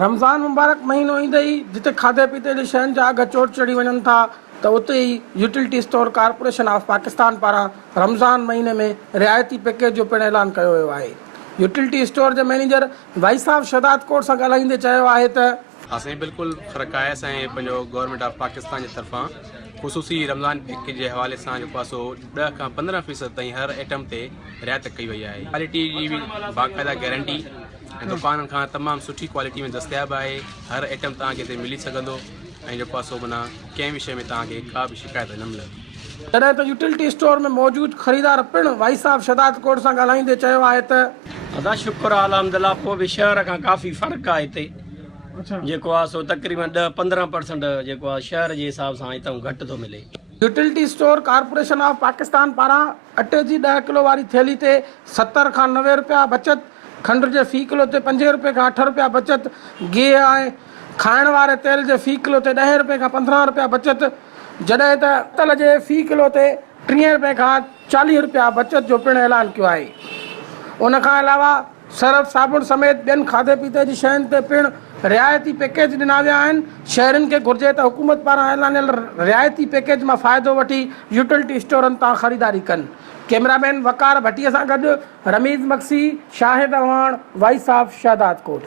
रमज़ान मुबारक महीनो ईंदे ई जिते खाधे पीते जी शयुनि जा अघ चोट चढ़ी वञनि था त उते ई utility store corporation of Pakistan पारां रमज़ान महीने में रियायती पैकेज जो पिणु ऐलान कयो वियो आहे। यूटिलिटी स्टोर जे मैनेजर भाई साहब शहदाद कोट सां ॻाल्हाईंदे चयो आहे त असें बिल्कुल फ़र्क़ु आहे। असांजे पंहिंजो गवर्नमेंट ऑफ पाकिस्तान जी तरफ़ां ख़ुसूसी रमज़ान पैकेज जे हवाले सां जेको आहे सो 10 खां 15% ताईं हर आइटम ते रियायत कई वई आहे। क्वालिटी जी बि बाक़ाइदा गारंटी ऐं दुकाननि खां तमामु सुठी क्वालिटी में दस्तियाब आहे। हर आइटम तव्हांखे हिते मिली सघंदो ऐं जेको आहे सो माना कंहिं विषय में तव्हांखे का बि शिकायत न मिलंदी। तॾहिं त यूटिलिटी स्टोर में मौजूद ख़रीदार पिणु भाई साहब शहदाद कोट सां ॻाल्हाईंदे चयो आहे त अदा शुक्र अलहमदिल्ला पोइ बि शहर खां काफ़ी फ़र्क़ु आहे हिते जेको आहे सो तक़रीबन 10-15% जेको आहे शहर जे हिसाब सां हितां घटि थो मिले। Utility store corporation of Pakistan पारां अटे जी 10 किलो वारी थैली ते 70 खां 90 रुपया बचत, खंड जे फ़ी किलो ते 5 रुपए खां 8 रुपया बचत, गिह आहे खाइण वारे तेल जे फ़ी किलो ते 10 रुपए खां 15 रुपया बचत, जॾहिं त तल जे फ़ी किलो ते 30 रुपए खां 40 रुपया बचत जो पिणु ऐलान कयो आहे। उनखां अलावा सरफ साबुण समेत ॿियनि खाधे पीते जी शयुनि ते पिणु रियायती पैकेज ॾिना विया आहिनि। शहरनि खे घुर्जे त हुकूमत पारां ऐलानियल रियायती पैकेज मां फ़ाइदो वठी यूटिलिटी स्टोरनि तां ख़रीदारी कनि। कैमरामैन वकार भटीअ सां गॾु रमीज़ मक्सी, शाहिद अवान, वॉइस ऑफ शहदाद कोट।